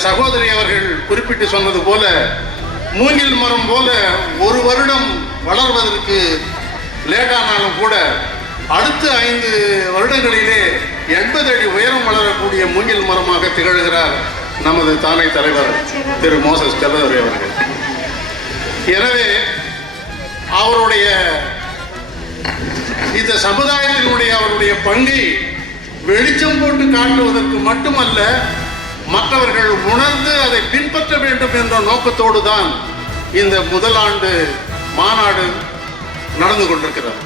சகோதரி அவர்கள் குறிப்பிட்டு சொன்னது போல மூங்கில் மரம் போல ஒரு வருடம் வளர்வதற்கு லேட்டானாலும் கூட அடுத்த ஐந்து வருடங்களிலே எண்பது அடி உயரம் வளரக்கூடிய மூங்கில் மரமாக திகழ்கிறார் நமது தானை தலைவர் திரு மோசஸ் செல்லதுரை அவர்கள். எனவே அவருடைய இந்த சமுதாயத்தினுடைய அவருடைய பங்கை வெளிச்சம் போட்டு காட்டுவதற்கு மட்டுமல்ல மற்றவர்கள் உணர்ந்து அதை பின்பற்ற வேண்டும் என்ற நோக்கத்தோடு தான் இந்த முதலாண்டு மாநாடு நடந்து கொண்டிருக்கிறது.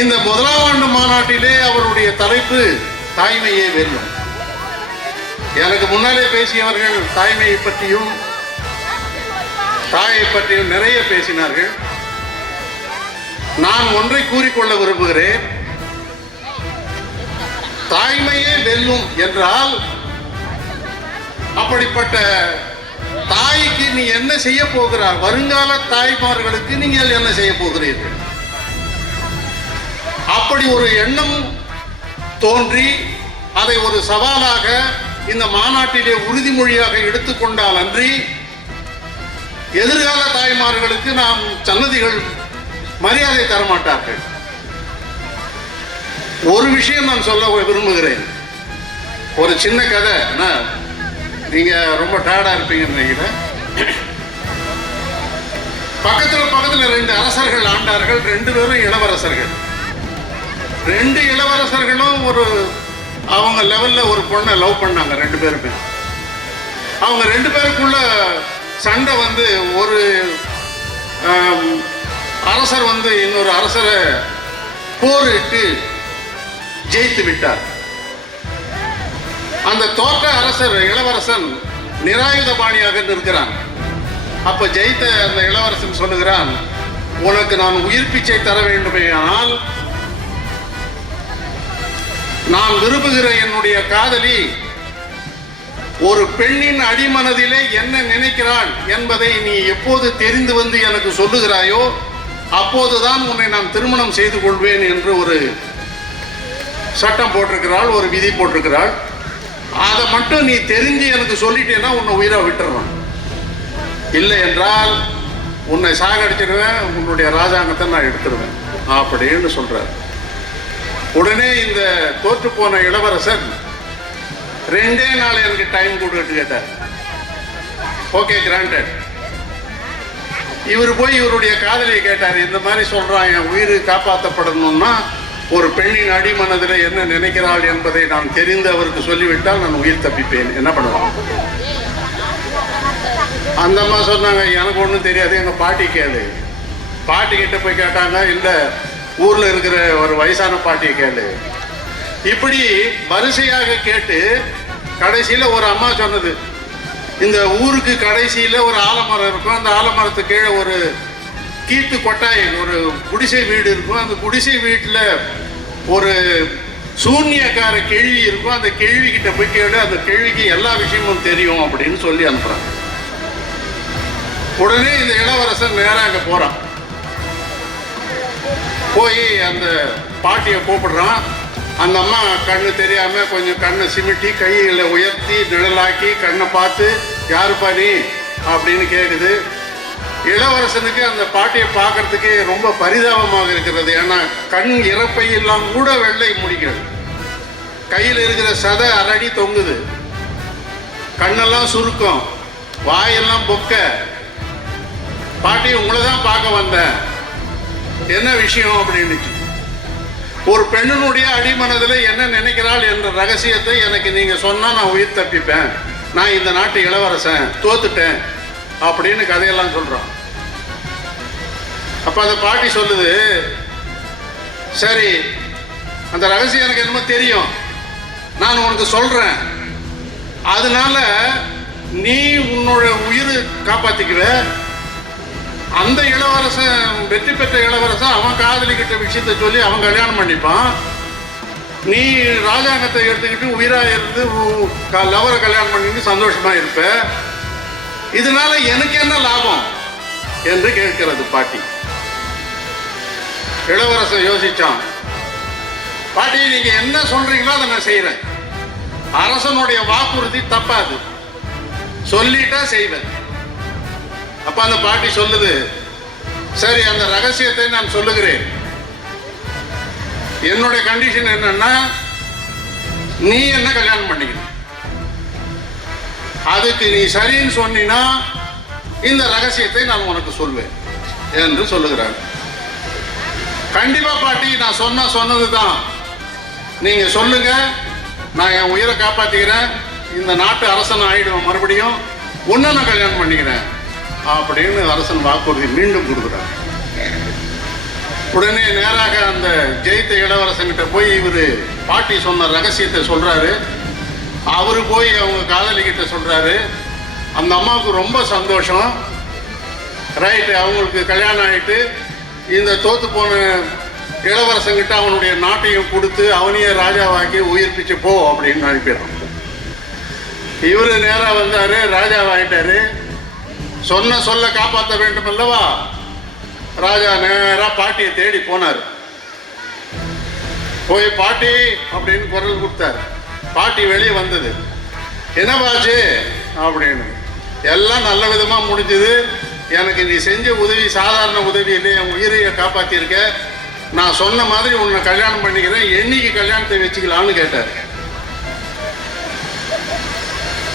இந்த முதலாம் ஆண்டு மாநாட்டிலே அவருடைய தலைப்பு தாய்மையே வெல்லும் எனக்கு முன்னாலே பேசியவர்கள் தாய்மையை பற்றியும் தாயை பற்றியும் நிறைய பேசினார்கள். நான் ஒன்றை கூறிக்கொள்ள விரும்புகிறேன். தாய்மையே வெல்லும் என்றால் அப்படிப்பட்ட தாய்க்கு நீ என்ன செய்ய போகிறார் வருங்கால தாய்மார்களுக்கு நீங்கள் என்ன செய்ய போகிறீர்கள்? அப்படி ஒரு எண்ணம் தோன்றி அதை ஒரு சவாலாக இந்த மாநாட்டிலே உறுதிமொழியாக எடுத்துக்கொண்டால் அன்றி எதிர்கால தாய்மார்களுக்கு நாம் சன்னதிகள் மரியாதை தரமாட்டார்கள். ஒரு விஷயம் நான் சொல்ல விரும்புகிறேன். ஒரு சின்ன கதை என்ன? நீங்கள் ரொம்ப டயர்டாக இருப்பீங்கன்னு நினைக்கிறேன். பக்கத்தில் பக்கத்தில் ரெண்டு அரசர்கள் ஆண்டார்கள் ரெண்டு பேரும் இளவரசர்கள். ரெண்டு இளவரசர்களும் ஒரு அவங்க லெவலில் ஒரு பொண்ணை லவ் பண்ணாங்க ரெண்டு பேருமே. அவங்க ரெண்டு பேருக்குள்ள சண்டை வந்து ஒரு அரசர் வந்து இன்னொரு அரசரை போரிட்டு ஜெயித்து விட்டார். அந்த தோற்ற அரசர் இளவரசன் நிராயுதபாணியாக நிற்கிறான். அப்ப ஜெயித்த அந்த இளவரசன் சொல்லுகிறான் உனக்கு நான் உயிர் பிச்சை தர வேண்டுமேயானால் நான் விரும்புகிற என்னுடைய காதலி ஒரு பெண்ணின் அடிமனதிலே என்ன நினைக்கிறாள் என்பதை நீ எப்போது தெரிந்து வந்து எனக்கு சொல்லுகிறாயோ அப்போதுதான் உன்னை நான் திருமணம் செய்து கொள்வேன் என்று ஒரு சட்டம் போட்டிருக்கிறாள் ஒரு விதி போட்டிருக்கிறாள். அதை மட்டும் நீ தெரிஞ்சு எனக்கு சொல்லிட்டேன்னா உன்னை உயிரை விட்டுறேன் இல்லை என்றால் உன்னை சாகடிச்சிடுவேன் உன்னுடைய ராஜாங்கத்தை நான் எடுத்துருவேன் அப்படின்னு சொல்றார். உடனே இந்த தோற்று போன இளவரசன் ரெண்டே நாள் எனக்கு டைம் கொடுக்கட்டு கேட்டார். ஓகே கிராண்டட் இவர் போய் இவருடைய காதலியை கேட்டார். இந்த மாதிரி சொல்றான் என் உயிர் காப்பாற்றப்படணும்னா ஒரு பெண்ணின் அடிமனதில் என்ன நினைக்கிறாள் என்பதை நான் தெரிந்து அவருக்கு சொல்லிவிட்டால் நான் உயிர் தப்பிப்பேன். என்ன பண்ணுவான்? அந்த அம்மா சொன்னாங்க எனக்கு ஒன்றும் தெரியாது எங்கள் பாட்டி கேளு. பாட்டி கிட்ட போய் கேட்டாங்க இல்லை ஊரில் இருக்கிற ஒரு வயசான பாட்டியை கேளு. இப்படி வரிசையாக கேட்டு கடைசியில் ஒரு அம்மா சொன்னது இந்த ஊருக்கு கடைசியில் ஒரு ஆலமரம் இருக்கும். அந்த ஆலமரத்துக்கு கீழே ஒரு கீத்து கொட்டாய் ஒரு குடிசை வீடு இருக்கும். அந்த குடிசை வீட்டில் ஒரு சூன்யக்கார கேள்வி இருக்கும். அந்த கேள்வி கிட்ட போய் கேளு அந்த கேள்விக்கு எல்லா விஷயமும் தெரியும் அப்படின்னு சொல்லி அனுப்புறாங்க. உடனே இந்த இளவரசன் நேராக அங்கே போகிறான் போய் அந்த பாட்டியை கூப்பிடுறான். அந்த அம்மா கண்ணு தெரியாம கொஞ்சம் கண்ணை சிமிட்டி கையில உயர்த்தி நிழலாக்கி கண்ணை பார்த்து யாருப்பா நீ? அப்படின்னு கேட்குது இளவரசனுக்கு அந்த பாட்டியை பார்க்கறதுக்கே ரொம்ப பரிதாபமாக இருக்கிறது. ஏன்னா கண் இறப்பை எல்லாம் கூட வெள்ளை முடிக்கிறது. கையில் இருக்கிற சதை அரடி தொங்குது. கண்ணெல்லாம் சுருக்கம். வாயெல்லாம் பொக்க. பாட்டி உங்களை தான் பார்க்க வந்தேன். என்ன விஷயம் அப்படின்னுச்சு. ஒரு பெண்ணினுடைய அடிமனதில் என்ன நினைக்கிறாள் என்ற ரகசியத்தை எனக்கு நீங்கள் சொன்னால் நான் உயிர் தப்பிப்பேன். நான் இந்த நாட்டு இளவரசன் தோத்துட்டேன் அப்படின்னு கதையெல்லாம் சொல்கிறான் அப்போ அந்த பாட்டி சொல்லுது சரி அந்த ரகசியம் எனக்கு என்னமோ தெரியும். நான் உனக்கு சொல்கிறேன் அதனால நீ உன்னோட உயிர் காப்பாற்றிக்கிற அந்த இளவரசன் வெற்றி பெற்ற இளவரசன் அவன் காதலிக்கிட்ட விஷயத்தை சொல்லி அவன் கல்யாணம் பண்ணிப்பான். நீ ராஜாங்கத்தை எடுத்துக்கிட்டு உயிராக இருந்து க- லவரை கல்யாணம் பண்ணிட்டு சந்தோஷமாக இருப்ப. இதனால எனக்கு என்ன லாபம்? என்று கேட்கிறது பாட்டி. இளவரசன் யோசிச்சான். பாட்டி நீங்க என்ன சொல்றீங்களோ அதை நான் செய்யறேன் அரசனுடைய வாக்குறுதி தப்பாது. சொல்லிட்டா செய்வேன். அப்ப அந்த பாட்டி சொல்லுது சரி அந்த ரகசியத்தை நான் சொல்லுகிறேன். என்னுடைய கண்டிஷன் என்னன்னா நீ என்ன கல்யாணம் பண்ணிக்கணும்? அதுக்கு நீ சரின்னு சொன்னீங்கன்னா இந்த ரகசியத்தை நான் உனக்கு சொல்வேன். என்று சொல்லுகிறார். கண்டிப்பா பாட்டி நான் சொன்ன சொன்னதுதான். நீங்க சொல்லுங்க. நான் என் உயிரை காப்பாத்திக்கிறேன். இந்த நாட்டு அரசன் ஆயிடுவேன் மறுபடியும். உன்னை நான் கல்யாணம் பண்ணிக்கிறேன். அப்படின்னு அரசன் வாக்குறுதி மீண்டும் கொடுக்குறார். உடனே நேராக அந்த ஜெயித்த இளவரசன்கிட்ட போய் இவர் பாட்டி சொன்ன ரகசியத்தை சொல்றாரு. அவரு போய் அவங்க காதலிக்கிட்ட சொல்றாரு. அந்த அம்மாவுக்கு ரொம்ப சந்தோஷம். ரைட்டு அவங்களுக்கு கல்யாணம் ஆயிட்டு இந்த தோத்து போன இளவரசங்கிட்ட அவனுடைய நாட்டையும் கொடுத்து அவனையே ராஜாவாக்கி உயிர்ப்பிச்சு போ அப்படின்னு அனுப்பிடுறான். இவரு நேராக வந்தாரு ராஜாவாயிட்டாரு. சொன்ன சொல்ல காப்பாற்ற வேண்டும் அல்லவா ராஜா நேராக பாட்டியை தேடி போனார். போய் பாட்டி அப்படின்னு குரல் கொடுத்தாரு. பாட்டி வெளியே வந்தது. என்னவாச்சு? அப்படின்னு. எல்லாம் நல்ல விதமாக முடிஞ்சது. எனக்கு நீ செஞ்ச உதவி சாதாரண உதவி இல்லை என் உயிரையை காப்பாற்றியிருக்க நான் சொன்ன மாதிரி உன்னை கல்யாணம் பண்ணிக்கிறேன். என்னைக்கு கல்யாணத்தை வச்சுக்கலாம்னு கேட்டார்.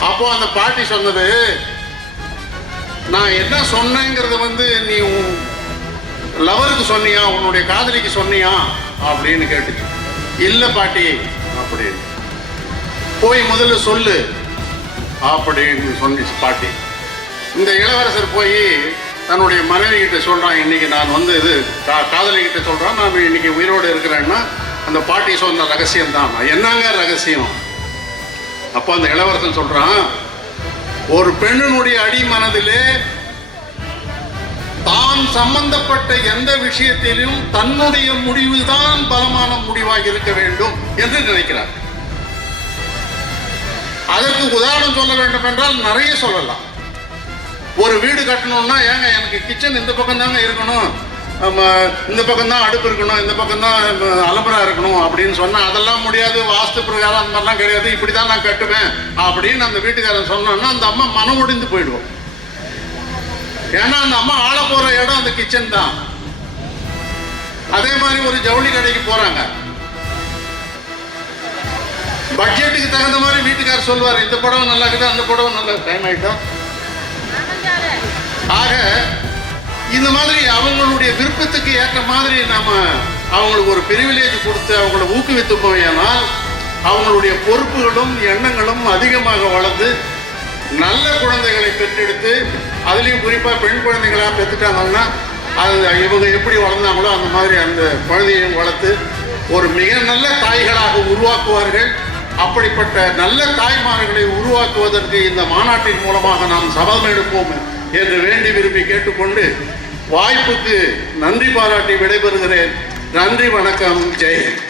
அப்போ அந்த பாட்டி சொன்னது நான் என்ன சொன்னேங்கிறது வந்து நீ உன் லவருக்கு சொன்னியா உன்னுடைய காதலிக்கு சொன்னியா? அப்படின்னு கேட்டுச்சு. இல்லை பாட்டி அப்படின்னு. போய் முதல்ல சொல்லு அப்படின்னு சொன்னிச்சு பாட்டி. இந்த இளவரசர் போய் தன்னுடைய மனைவி கிட்ட சொல்றான் இன்னைக்கு நான் வந்து இது கா- காதலி கிட்ட சொல்றான் நான் இன்னைக்கு உயிரோடு இருக்கிறேன்னா அந்த பாட்டி சொன்ன ரகசியம் தான். என்னங்க ரகசியம்? அப்போ அந்த இளவரசன் சொல்றான் ஒரு பெண்ணினுடைய அடி மனதிலே தான் சம்பந்தப்பட்ட எந்த விஷயத்திலும் தன்னுடைய முடிவு தான் பலமான முடிவாக இருக்க வேண்டும் என்று நினைக்கிறார். அதற்கு உதாரணம் சொல்ல வேண்டும் என்றால் நிறைய சொல்லலாம். ஒரு வீடு கட்டணும்னா ஏங்க எனக்கு கிச்சன் இந்த பக்கம் தாங்க இருக்கணும் இந்த பக்கம் தான் அடுப்பு இருக்கணும் இந்த பக்கம் தான் அலம்பரா இருக்கணும் அப்படின்னு சொன்னால் அதெல்லாம் முடியாது வாஸ்து பிரகாரம் அந்த மாதிரிலாம் கிடையாது இப்படி தான் நான் கட்டுவேன் அப்படின்னு அந்த வீட்டுக்காரன் சொன்னோன்னா அந்த அம்மா மனம் ஒடிந்து போயிடுவோம் ஏன்னா அந்த அம்மா ஆள போற இடம் அந்த கிச்சன் தான். அதே மாதிரி ஒரு ஜவுளி கடைக்கு போறாங்க. பட்ஜெட்டுக்கு தகுந்த மாதிரி வீட்டுக்காரர் சொல்லுவார் இந்த புடவை நல்லா இருக்குது? அந்த புடவை நல்லா டைம் ஆகிட்டோம் ஆக இந்த மாதிரி அவங்களுடைய விருப்பத்துக்கு ஏற்ற மாதிரி நாம அவங்களுக்கு ஒரு பிரிவிலேஜ் கொடுத்து அவங்களை ஊக்குவித்து போயானால் அவங்களுடைய பொறுப்புகளும் எண்ணங்களும் அதிகமாக வளர்ந்து நல்ல குழந்தைகளை பெற்றெடுத்து அதுலேயும் குறிப்பாக பெண் குழந்தைகளாக பெற்றுட்டாங்கன்னா அது இவங்க எப்படி வளர்ந்தாங்களோ அந்த மாதிரி அந்த குழந்தையையும் வளர்த்து ஒரு மிக நல்ல தாய்களாக உருவாக்குவார்கள். அப்படிப்பட்ட நல்ல தாய்மார்களை உருவாக்குவதற்கு இந்த மாநாட்டின் மூலமாக நாம் சபதம் எடுப்போம். என்று வேண்டி விரும்பி கேட்டுக்கொண்டு வாய்ப்புக்கு நன்றி பாராட்டி விடைபெறுகிறேன். நன்றி வணக்கம். ஜெயஹிந்த்